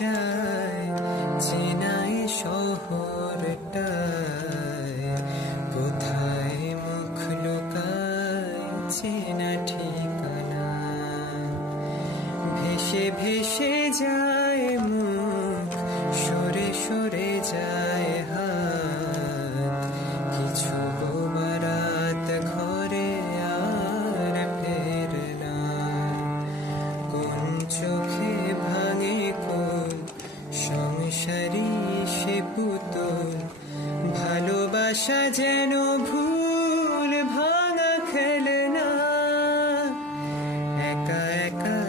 যায় চেনাই শহরটায়, কোথায় মুখ লুকায় চেনা ঠিকানা। ভেসে ভেসে যায় মুখ, সরে সরে যায় হাত, কিছু বারাত ঘরে আর ফেরে না। কোন চোখে ভাঙে কোন সংসারী সে পুতুল, ভালোবাসা যেন ভুল ভাঙা খেলে না। একা একা